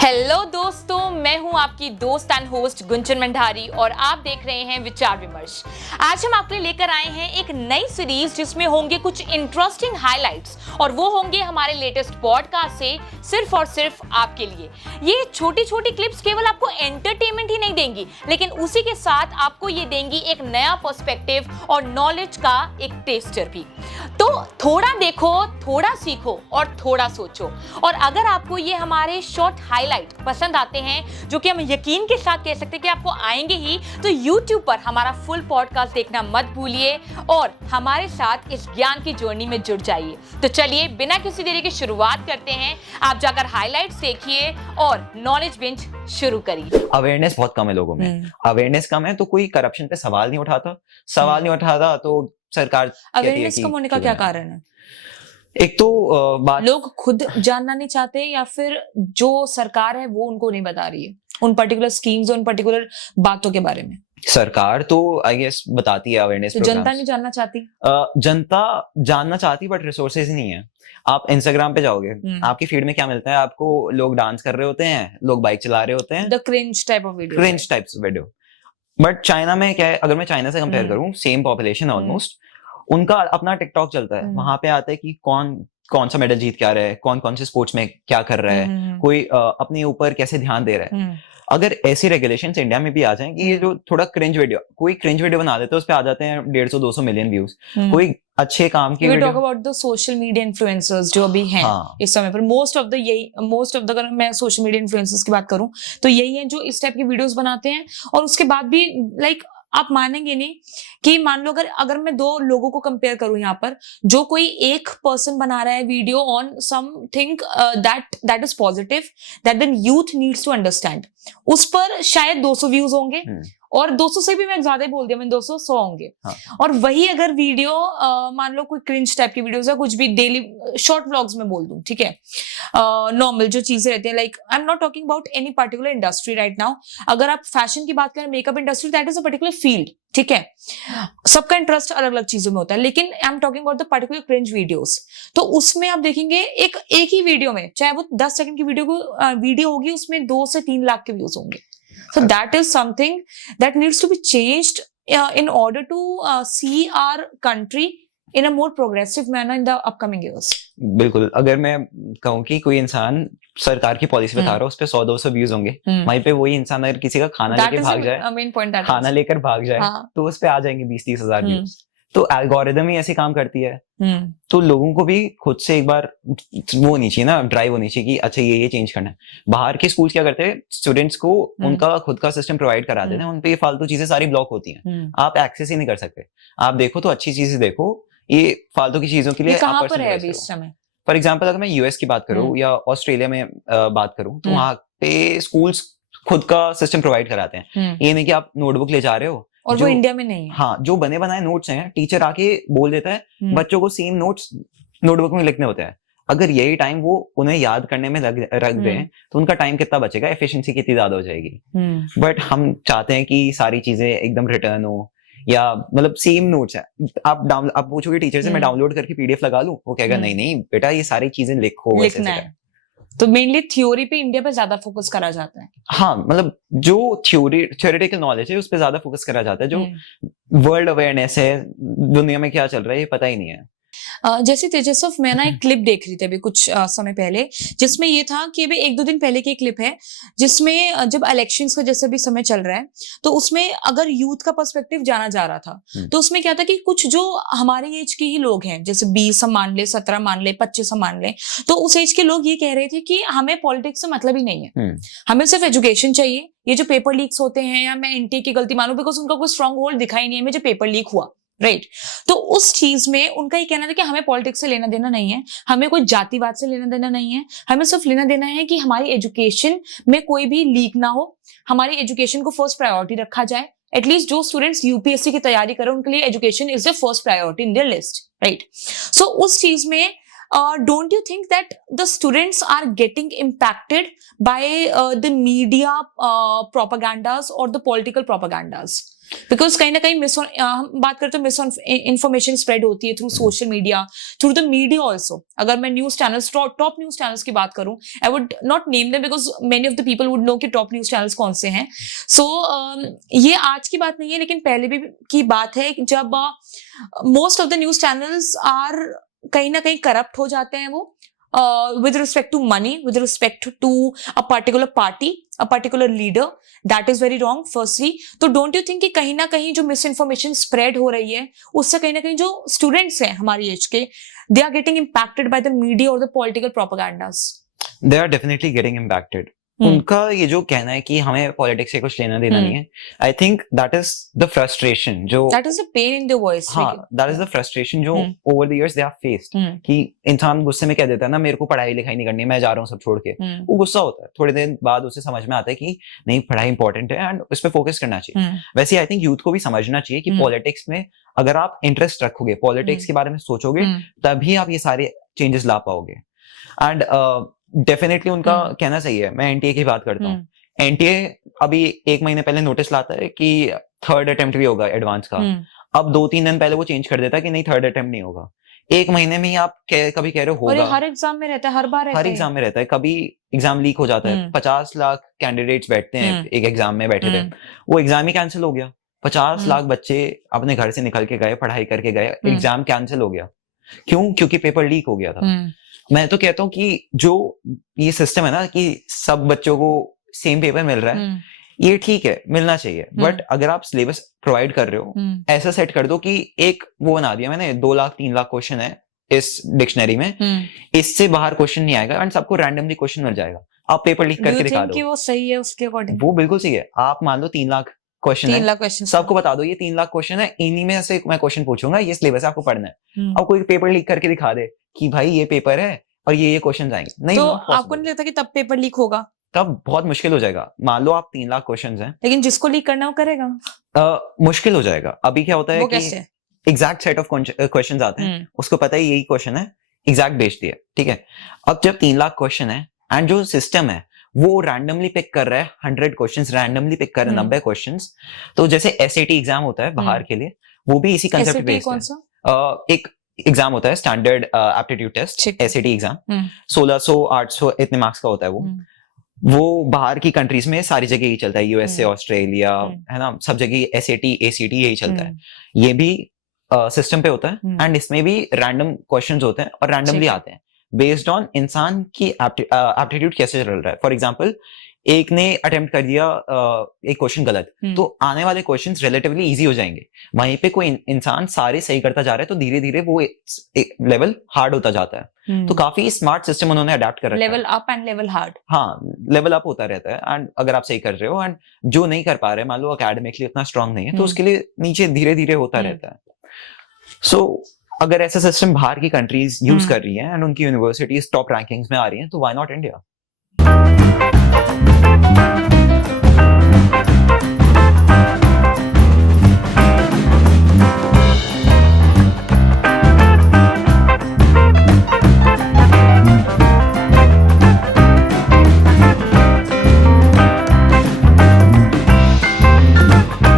Hello दोस्तों, मैं हूं आपकी दोस्त एंड होस्ट गुंजन भंडारी और आप देख रहे हैं विचार विमर्श। आज हम आपके लिए लेकर आए हैं एक नई सीरीज जिसमें होंगे कुछ इंटरेस्टिंग हाइलाइट्स और वो होंगे हमारे लेटेस्ट पॉडकास्ट से सिर्फ और सिर्फ आपके लिए। ये छोटी छोटी क्लिप्स केवल आपको एंटरटेनमेंट ही नहीं देंगी, लेकिन उसी के साथ आपको ये देंगी एक नया पर्सपेक्टिव और नॉलेज का एक टेस्टर भी। तो थोड़ा देखो, थोड़ा सीखो और थोड़ा सोचो। और अगर आपको ये हमारे शॉर्ट हाइलाइट पसंद आते हैं, जो कि हम यकीन के साथ कह सकते हैं कि आपको आएंगे ही, तो YouTube पर हमारा फुल पॉडकास्ट देखना मत भूलिए और हमारे साथ इस ज्ञान की जर्नी में जुड़ जाइए। तो चलिए बिना किसी देरी की शुरुआत करते हैं। आप जाकर हाइलाइट्स देखिए और नॉलेज बेंच शुरू करिए। अवेयरनेस बहुत कम है लोगों में। अवेयरनेस कम है तो कोई करप्शन पे सवाल नहीं उठाता तो सरकार अवेयरनेस कम होने का क्या कारण है? एक तो बात लोग खुद जानना नहीं चाहते या फिर जो सरकार है वो उनको नहीं बता रही है उन पर्टिकुलर स्कीम्स, उन पर्टिकुलर बातों के बारे में। सरकार तो आई गेस बताती है अवेयरनेस तो जनता नहीं जानना चाहती। जनता जानना चाहती बट रिसोर्सेज नहीं है। आप इंस्टाग्राम पे जाओगे, आपकी फीड में क्या मिलता है आपको? लोग डांस कर रहे होते हैं, लोग बाइक चला रहे होते हैं, the cringe type of video. But China में क्या है, अगर मैं चाइना से कंपेयर करूं, सेम पॉपुलेशन ऑलमोस्ट, उनका अपना टिकटॉक चलता है। वहां पे आता है कि कौन सा मेडल जीत के आ रहा है, कौन से स्पोर्ट्स में क्या कर रहा है, कोई अपने ऊपर कैसे ध्यान दे रहा है। अगर ऐसी रेगुलेशंस इंडिया में भी आ जाएं कि ये जो थोड़ा क्रिंज वीडियो, कोई क्रिंज वीडियो बना देते हैं, उस पे आ जाते हैं 150-200 मिलियन व्यूज। कोई अच्छे काम की video, talk about the social media influencers जो भी हैं इस समय पर, मोस्ट ऑफ द अगर मैं सोशल मीडिया इन्फ्लुएंसर्स की बात करूं तो यही है जो इस टाइप की वीडियोस बनाते हैं। और उसके बाद भी लाइक आप मानेंगे नहीं कि मान लो अगर मैं दो लोगों को कंपेयर करूं, यहाँ पर जो कोई एक पर्सन बना रहा है video on something that is positive, that then youth needs to understand, उस पर शायद 200 व्यूज होंगे और 200 से भी मैं ज्यादा बोल दिया, मैंने 200 100 होंगे। और वही अगर वीडियो मान लो कोई क्रिंज टाइप की वीडियोस है, कुछ भी डेली शॉर्ट व्लॉग्स में बोल दूं, ठीक है, नॉर्मल जो चीजें रहती हैं, like I am not talking about any particular industry right now. अगर आप फैशन की बात करें, makeup industry, that is a particular field, ठीक है, सबका इंटरेस्ट अलग अलग चीजों में होता है, लेकिन I am talking about the particular cringe videos. तो उसमें आप देखेंगे एक ही वीडियो में, चाहे वो 10 सेकंड की वीडियो होगी, उसमें 2 से 3 लाख के व्यूज होंगे। So that is something that needs to be changed in order to see our country in a more progressive manner in the upcoming years. बिल्कुल। अगर मैं कहूँ कि कोई इंसान सरकार की पॉलिसी बता रहा है, उस पे 100-200 व्यूज होंगे, वहीं पे वही इंसान अगर किसी का खाना लेकर भाग जाए तो उस पे आ जाएंगे 20-30 हजार व्यूज। तो एल्गोरिदम ही ऐसे काम करती है। तो लोगों को भी खुद से एक बार वो होनी चाहिए ना, ड्राइव होनी चाहिए कि अच्छा ये चेंज करना है। बाहर के स्कूल क्या करते हैं, स्टूडेंट्स को उनका खुद का सिस्टम प्रोवाइड करा देते हैं, उनपे ये फालतू चीजें सारी ब्लॉक होती हैं, आप एक्सेस ही नहीं कर सकते। आप देखो तो अच्छी चीजें देखो, ये फालतू की चीजों के लिए कहां पर है अभी इस समय? फॉर एग्जाम्पल अगर मैं यूएस की बात करूं या ऑस्ट्रेलिया में बात करूं, तो वहां पे स्कूल्स खुद का सिस्टम प्रोवाइड कराते हैं। ये नहीं कि आप नोटबुक ले जा रहे हो और वो इंडिया में नहीं है। हाँ, जो बने बनाए नोट्स हैं, टीचर आके बोल देता है बच्चों को सेम नोट्स नोटबुक में लिखने होते हैं। अगर यही टाइम वो उन्हें याद करने में रख दें तो उनका टाइम कितना बचेगा, एफिशिएंसी कितनी ज्यादा हो जाएगी। बट हम चाहते हैं कि सारी चीजें एकदम रिटर्न हो, या मतलब सेम नोट्स है। आप पूछोगे टीचर से मैं डाउनलोड करके पीडीएफ लगा लूं, वो कहेगा नहीं बेटा ये सारी चीजें लिखना है। तो मेनली थ्योरी पे इंडिया पे ज्यादा फोकस करा जाता है। हाँ, मतलब जो थ्योरेटिकल नॉलेज है उस पे ज्यादा फोकस करा जाता है। जो वर्ल्ड अवेयरनेस है, दुनिया में क्या चल रहा है, ये पता ही नहीं है। जैसे तेजस्व, मैं ना एक क्लिप देख रही थी अभी कुछ समय पहले, जिसमें ये था कि अभी 1-2 दिन पहले की क्लिप है, जिसमें जब इलेक्शंस का जैसे भी समय चल रहा है, तो उसमें अगर यूथ का पर्सपेक्टिव जाना जा रहा था, तो उसमें क्या था कि कुछ जो हमारे एज के ही लोग हैं, जैसे 20 हम मान ले, 17 मान ले, 25 हम मान ले, तो उस एज के लोग ये कह रहे थे कि हमें पॉलिटिक्स से मतलब ही नहीं है, हमें सिर्फ एजुकेशन चाहिए। ये जो पेपर लीक्स होते हैं, या मैं एनटीए की गलती मानूं बिकॉज उनका कोई स्ट्रॉन्ग होल्ड दिखाई नहीं है में जो पेपर लीक हुआ, राइट। तो उस चीज में उनका ये कहना था कि हमें पॉलिटिक्स से लेना देना नहीं है, हमें कोई जातिवाद से लेना देना नहीं है, हमें सिर्फ लेना देना है कि हमारी एजुकेशन में कोई भी लीक ना हो, हमारी एजुकेशन को फर्स्ट प्रायोरिटी रखा जाए। एटलीस्ट जो स्टूडेंट्स यूपीएससी की तैयारी करें उनके लिए education is the first priority in their list, right. So उस चीज में don't you think that the students are getting impacted by the media propagandas or the political propagandas? Because कहीं ना कहीं हम बात करते हैं मिस इन्फॉर्मेशन स्प्रेड होती है through social media, through the media also. अगर मैं news channels, top news channels की बात करूं, I would not name them because many of the people would know कि टॉप न्यूज चैनल्स कौन से हैं। सो ये आज की बात नहीं है, लेकिन पहले भी की बात है जब most of the news channels are कहीं ना कहीं करप्ट हो जाते हैं वो, with respect to money, with respect to a particular party, a particular leader. That is very wrong firstly. तो don't you think कि कहीं ना कहीं जो misinformation spread हो रही है उससे कहीं ना कहीं जो students हैं हमारी एज के, they are getting impacted by the media or the political propagandas? They are definitely getting impacted. उनका ये जो कहना है कि हमें पॉलिटिक्स से कुछ लेना देना नहीं है, I think that is the frustration जो, that is the pain in the voice, हाँ, दैट इज द फ्रस्ट्रेशन जो over the years they have faced, कि इंसान गुस्से में कह देता है ना मेरे को पढ़ाई लिखाई नहीं करनी, मैं जा रहा हूँ सब छोड़ के, वो गुस्सा होता है, थोड़े दिन बाद उसे समझ में आता है कि नहीं पढ़ाई इंपॉर्टेंट है एंड उस पर फोकस करना चाहिए। वैसे आई थिंक यूथ को भी समझना चाहिए कि पॉलिटिक्स में अगर आप इंटरेस्ट रखोगे, पॉलिटिक्स के बारे में सोचोगे, तभी आप ये सारे चेंजेस ला पाओगे। एंड डेफिनेटली उनका कहना सही है। मैं एनटीए की बात करता हूँ, एनटीए अभी 1 महीने पहले नोटिस लाता है कि 3rd अटेम्प्ट भी होगा एडवांस का, अब 2-3 दिन पहले वो चेंज कर देता है कि नहीं 3rd अटेम्प्ट नहीं होगा। 1 महीने में ही आप कभी कह रहे हो होगा, हर एग्जाम में रहता है, हर बार हर एग्जाम में रहता है, कभी एग्जाम लीक हो जाता है, 50 लाख कैंडिडेट्स बैठते हैं एक एग्जाम में, बैठे थे, वो एग्जाम ही कैंसिल हो गया, 50 लाख बच्चे अपने घर से निकल के गए, पढ़ाई करके गए, एग्जाम कैंसिल हो गया, क्यों? क्योंकि पेपर लीक हो गया था। मैं तो कहता हूँ कि जो ये सिस्टम है ना कि सब बच्चों को सेम पेपर मिल रहा है, ये ठीक है, मिलना चाहिए, बट अगर आप सिलेबस प्रोवाइड कर रहे हो, ऐसा सेट कर दो कि एक वो बना दिया मैंने 2 लाख 3 लाख क्वेश्चन है इस डिक्शनरी में, इससे बाहर क्वेश्चन नहीं आएगा एंड सबको रैंडमली क्वेश्चन मिल जाएगा, आप पेपर लीक करके दिखा दो। वो सही है उसके अकॉर्डिंग? वो बिल्कुल सही है। आप मान लो 3 लाख क्वेश्चन है, सबको बता दो ये 3 लाख क्वेश्चन है, इन्हीं में से मैं क्वेश्चन पूछूंगा, ये सिलेबस आपको पढ़ना है। अब कोई पेपर लीक करके दिखा दे कि भाई ये पेपर है और ये क्वेश्चन आएंगे, नहीं, तो आपको नहीं लगता कि तब पेपर लीक होगा? तब बहुत मुश्किल हो जाएगा। मान लो आप 3 लाख क्वेश्चन हैं, लेकिन जिसको लीक करना वो करेगा, मुश्किल हो जाएगा। अभी क्या होता है कि एग्जैक्ट सेट ऑफ क्वेश्चन आते हैं, उसको पता है यही क्वेश्चन है, एग्जैक्ट भेज दिया, ठीक है। अब जब 3 लाख क्वेश्चन है एंड जो सिस्टम है वो रैंडमली पिक कर रहा है 100 क्वेश्चंस, रैंडमली पिक कर रहा है 90 क्वेश्चंस, तो जैसे SAT एग्जाम होता है बाहर के लिए, वो भी इसी कंसेप्ट पे बेस्ड है। एक एग्जाम होता है standard aptitude test, SAT exam, 1600 800 इतने मार्क्स का होता है वो बाहर की कंट्रीज में सारी जगह ही चलता है, USA, ऑस्ट्रेलिया, है ना, सब जगह SAT ACT यही चलता है। ये भी सिस्टम पे होता है एंड इसमें भी रैंडम क्वेश्चंस होते हैं और रैंडमली आते हैं बेस्ड ऑन इंसान की एप्टीट्यूड कैसे चल रहा है। फॉर एग्जाम्पल एक ने अटेम्प्ट कर दिया एक क्वेश्चन गलत, तो आने वाले क्वेश्चंस रिलेटिवली इजी हो जाएंगे। वहीं पे कोई इंसान सारे सही करता जा रहा है तो धीरे धीरे वो लेवल हार्ड होता जाता है। तो काफी स्मार्ट सिस्टम उन्होंने अडेप्ट कर रखा है, level up and level hard. हाँ, लेवल अप होता रहता है एंड अगर आप सही कर रहे हो, एंड जो नहीं कर पा रहे, मान लो एकेडमिकली उतना स्ट्रांग नहीं है, तो उसके लिए नीचे धीरे धीरे होता रहता है। सो अगर ऐसा सिस्टम बाहर की कंट्रीज यूज कर रही है एंड उनकी यूनिवर्सिटीज टॉप रैंकिंग्स में आ रही हैं, तो व्हाई नॉट इंडिया?